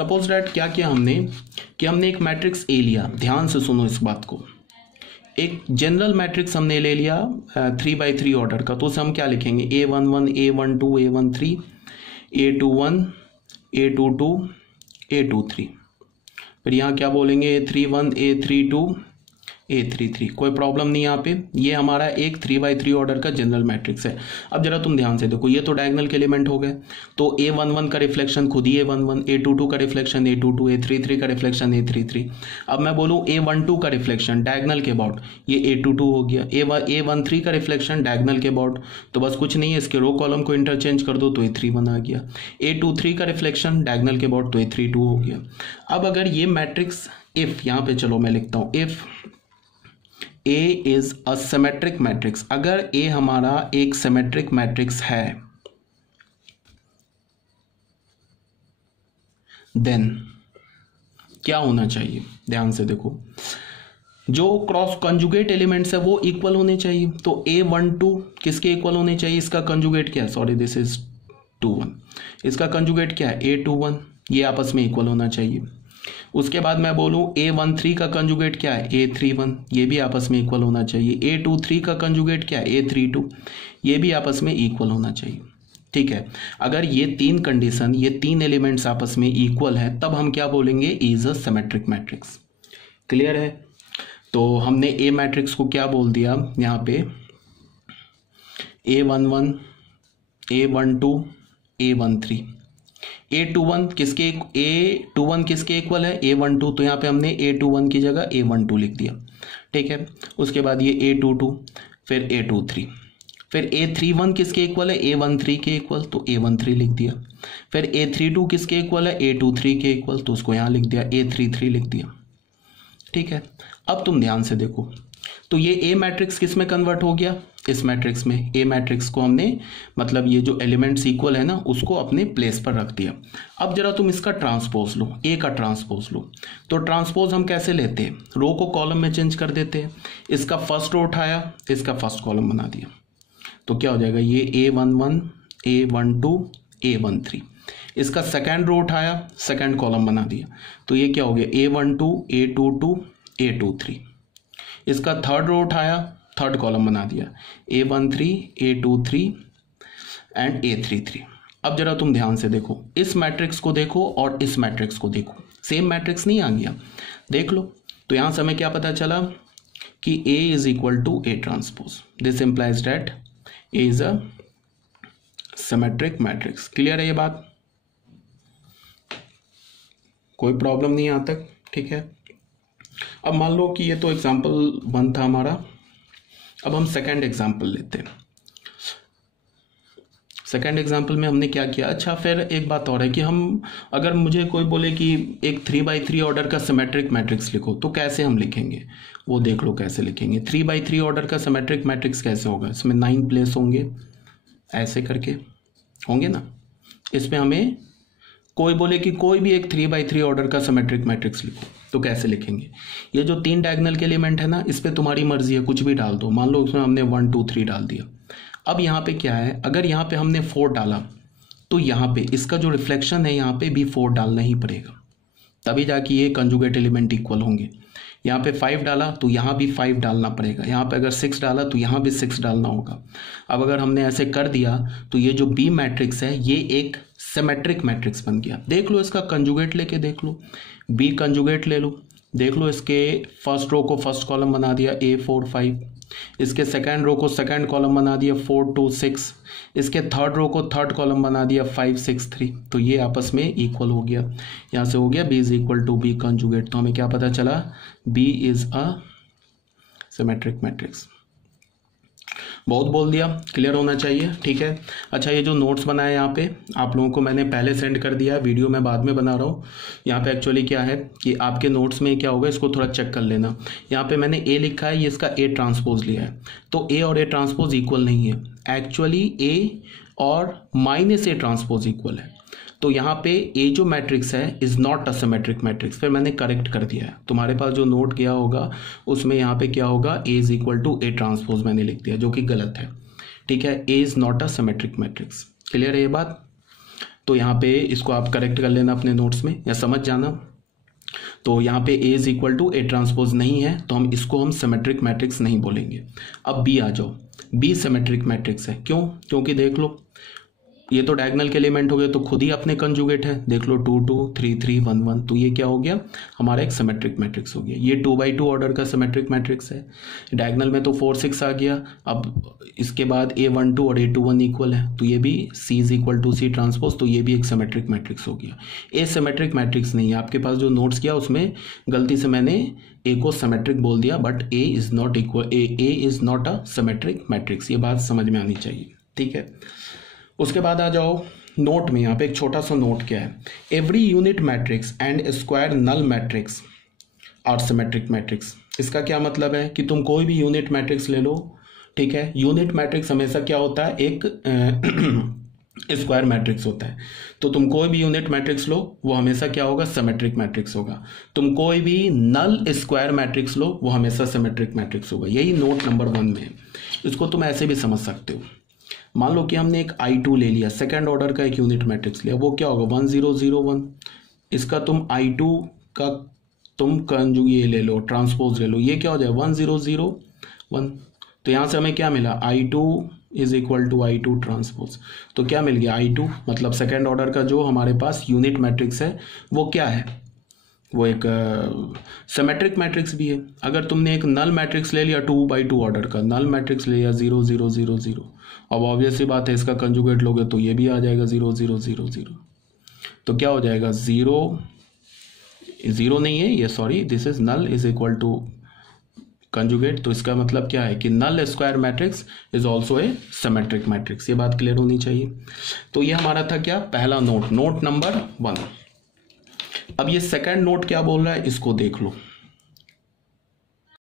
Suppose that क्या किया हमने कि हमने एक मैट्रिक्स ए लिया, ध्यान से सुनो इस बात को, एक जनरल मैट्रिक्स हमने ले लिया 3x3 ऑर्डर का, तो उसे हम क्या लिखेंगे, A11 A12 A13 A21 A22 A23, फिर यहाँ क्या बोलेंगे A31 A32 A33। कोई प्रॉब्लम नहीं यहाँ पे, ये हमारा एक 3x3 ऑर्डर का जनरल मैट्रिक्स है। अब जरा तुम ध्यान से देखो, ये तो डायगोनल के एलिमेंट हो गए, तो A11 का रिफ्लेक्शन खुद ही A11, A22 का रिफ्लेक्शन A22, A33 का रिफ्लेक्शन A33। अब मैं बोलूँ A12 का रिफ्लेक्शन डायगोनल के अबाउट, ये A22 हो गया। A13 का रिफ्लेक्शन डायगोनल के अबाउट, तो बस कुछ नहीं है, इसके रो कॉलम को इंटरचेंज कर दो तो A31 आ गया। A23 का रिफ्लेक्शन डायगोनल के अबाउट, तो A32 हो गया। अब अगर ये मैट्रिक्स इफ, यहाँ पे चलो मैं लिखता हूँ, if A is a symmetric matrix, अगर A हमारा एक सिमेट्रिक मैट्रिक्स है, देन क्या होना चाहिए, ध्यान से देखो, जो क्रॉस कंजुगेट एलिमेंट्स है वो इक्वल होने चाहिए। तो A12 किसके इक्वल होने चाहिए, इसका कंजुगेट क्या है, सॉरी दिस इज 21, इसका कंजुगेट क्या है A21, ये आपस में इक्वल होना चाहिए। उसके बाद मैं बोलूँ A13 का कंजुगेट क्या है A31, ये भी आपस में इक्वल होना चाहिए। A23 का कंजुगेट क्या है A32, ये भी आपस में इक्वल होना चाहिए। ठीक है, अगर ये तीन कंडीशन, ये तीन एलिमेंट्स आपस में इक्वल है, तब हम क्या बोलेंगे, is a symmetric matrix. Clear है? तो हमने ए मैट्रिक्स को क्या बोल दिया यहाँ पे, A11 A12 A13। A21 किसके इक्वल है, A12, तो यहाँ पे हमने A21 की जगह A12 लिख दिया। ठीक है, उसके बाद ये A22, फिर A23, फिर A31 किसके इक्वल है, A13 के इक्वल, तो A13 लिख दिया। फिर A32 किसके इक्वल है, A23 के इक्वल, तो उसको यहाँ लिख दिया, A33 लिख दिया। ठीक है, अब तुम ध्यान से देखो, तो ये ए मैट्रिक्स किस में कन्वर्ट हो गया, इस मैट्रिक्स में। ए मैट्रिक्स को हमने, मतलब ये जो एलिमेंट्स इक्वल है ना, उसको अपने प्लेस पर रख दिया। अब जरा तुम इसका ट्रांसपोज लो, ए का ट्रांसपोज लो। तो ट्रांसपोज हम कैसे लेते हैं, रो को कॉलम में चेंज कर देते हैं। इसका फर्स्ट रो उठाया, इसका फर्स्ट कॉलम बना दिया, तो क्या हो जाएगा, ये A11 A12 A13। इसका सेकेंड रो उठाया, सेकेंड कॉलम बना दिया, तो ये क्या हो गया, A12 A22 A23। इसका थर्ड रो उठाया, थर्ड कॉलम बना दिया, A13 A23 एंड A33। अब जरा तुम ध्यान से देखो, इस मैट्रिक्स को देखो और इस मैट्रिक्स को देखो, सेम मैट्रिक्स नहीं आ गया, देख लो। तो यहां से हमें क्या पता चला कि A is equal to A transpose, this implies that A is a symmetric matrix. Clear है ये बात, कोई प्रॉब्लम नहीं यहां तक? ठीक है, अब मान लो कि ये तो एग्जाम्पल 1 था हमारा, अब हम सेकंड एग्जाम्पल लेते हैं। सेकंड एग्जाम्पल में हमने क्या किया, अच्छा फिर एक बात और है कि हम, अगर मुझे कोई बोले कि एक 3x3 ऑर्डर का सिमेट्रिक मैट्रिक्स लिखो, तो कैसे हम लिखेंगे, वो देख लो कैसे लिखेंगे। 3x3 ऑर्डर का सिमेट्रिक मैट्रिक्स कैसे होगा, इसमें 9 प्लेस होंगे, ऐसे करके होंगे ना। इसमें हमें कोई बोले कि कोई भी एक 3x3 ऑर्डर का सिमेट्रिक मैट्रिक्स लिखो, तो कैसे लिखेंगे। ये जो तीन डायगोनल के एलिमेंट है ना, इस पे तुम्हारी मर्जी है, कुछ भी डाल दो। मान लो उसमें हमने 1 2 3 डाल दिया। अब यहाँ पे क्या है, अगर यहाँ पे हमने 4 डाला, तो यहाँ पे इसका जो रिफ्लेक्शन है, यहाँ पे भी 4 डालना ही पड़ेगा, तभी जाके ये कंजुगेट एलिमेंट इक्वल होंगे। यहाँ पे 5 डाला तो यहाँ भी 5 डालना पड़ेगा, यहाँ पे अगर 6 डाला तो यहाँ भी 6 डालना होगा। अब अगर हमने ऐसे कर दिया, तो ये जो बी मैट्रिक्स है, ये एक सिमेट्रिक मैट्रिक्स बन गया। देख लो इसका कंजुगेट लेके देख लो, बी कंजुगेट ले लो, देख लो इसके फर्स्ट रो को फर्स्ट कॉलम बना दिया A4 5, इसके सेकंड रो को सेकंड कॉलम बना दिया 4 2 6, इसके थर्ड रो को थर्ड कॉलम बना दिया 5 6 3, तो ये आपस में इक्वल हो गया। यहाँ से हो गया B is equal to B conjugate, तो हमें क्या पता चला, B is a symmetric matrix. बहुत बोल दिया, क्लियर होना चाहिए। ठीक है, अच्छा ये जो नोट्स बनाए यहाँ पे आप लोगों को मैंने पहले सेंड कर दिया, वीडियो मैं बाद में बना रहा हूँ। यहाँ पे एक्चुअली क्या है कि आपके नोट्स में क्या होगा, इसको थोड़ा चेक कर लेना। यहाँ पे मैंने ए लिखा है, ये इसका ए ट्रांसपोज लिया है, तो ए और ए ट्रांसपोज इक्वल नहीं है। एक्चुअली ए और माइनस ए ट्रांसपोज इक्वल है, तो यहाँ पे ए जो मैट्रिक्स है is not a symmetric matrix. फिर मैंने करेक्ट कर दिया है, तुम्हारे पास जो नोट किया होगा उसमें यहाँ पे क्या होगा, A is equal to A transpose मैंने लिख दिया, जो कि गलत है। ठीक है, A is not a symmetric matrix. Clear है ये बात? तो यहाँ पे इसको आप करेक्ट कर लेना अपने नोट्स में या समझ जाना। तो यहाँ पे A is equal to A transpose नहीं है, तो हम इसको हम सिमेट्रिक मैट्रिक्स नहीं बोलेंगे। अब B आ जाओ, B सिमेट्रिक मैट्रिक्स है। क्यों? क्योंकि देख लो ये तो डायगोनल के एलिमेंट हो गए, तो खुद ही अपने कंजुगेट है। देख लो 2 2 3 3 1 1, तो ये क्या हो गया हमारा एक सिमेट्रिक मैट्रिक्स हो गया। ये 2x2 ऑर्डर का सिमेट्रिक मैट्रिक्स है। डायगोनल में तो 4 6 आ गया। अब इसके बाद A12 और A21 इक्वल है, तो ये भी C is equal to C transpose, तो ये भी एक सिमेट्रिक मैट्रिक्स हो गया। ए सिमेट्रिक मैट्रिक्स नहीं है। आपके पास जो नोट्स किया उसमें गलती से मैंने ए को सिमेट्रिक बोल दिया, but A is not equal, A is not a symmetric matrix. ये बात समझ में आनी चाहिए, ठीक है। उसके बाद आ जाओ नोट में। यहाँ पे एक छोटा सा नोट क्या है, every unit matrix and square null matrix are symmetric matrix. इसका क्या मतलब है कि तुम कोई भी यूनिट मैट्रिक्स ले लो, ठीक है। यूनिट मैट्रिक्स हमेशा क्या होता है, एक स्क्वायर मैट्रिक्स होता है। तो तुम कोई भी यूनिट मैट्रिक्स लो वो हमेशा क्या होगा, सिमेट्रिक मैट्रिक्स होगा। तुम कोई भी नल स्क्वायर मैट्रिक्स लो वो हमेशा सिमेट्रिक मैट्रिक्स होगा। यही नोट नंबर 1 में है। इसको तुम ऐसे भी समझ सकते हो। मान लो कि हमने एक I2 ले लिया, सेकंड ऑर्डर का एक यूनिट मैट्रिक्स लिया, वो क्या होगा 1 0 0 1। इसका तुम I2 का तुम कंजुगे ले लो, ट्रांसपोज ले लो, ये क्या हो जाए 1 0 0 1। तो यहाँ से हमें क्या मिला, I2 is equal to I2 transpose. तो क्या मिल गया, I2 मतलब सेकेंड ऑर्डर का जो हमारे पास यूनिट मैट्रिक्स है वो क्या है, वो एक सिमेट्रिक मैट्रिक्स भी है। अगर तुमने एक नल मैट्रिक्स ले लिया 2x2 ऑर्डर का नल मैट्रिक्स ले लिया 0 0 0 0, अब ऑब्वियस सी बात है इसका कंजुगेट लोगे तो ये भी आ जाएगा 0 0 0 0। तो क्या हो जाएगा 0 नहीं है ये, sorry, this is null is equal to conjugate. तो इसका मतलब क्या है कि null square matrix is also a symmetric matrix. ये बात क्लियर होनी चाहिए। तो ये हमारा था क्या, पहला नोट, नोट नंबर 1। अब ये सेकंड नोट क्या बोल रहा है, इसको देख लो।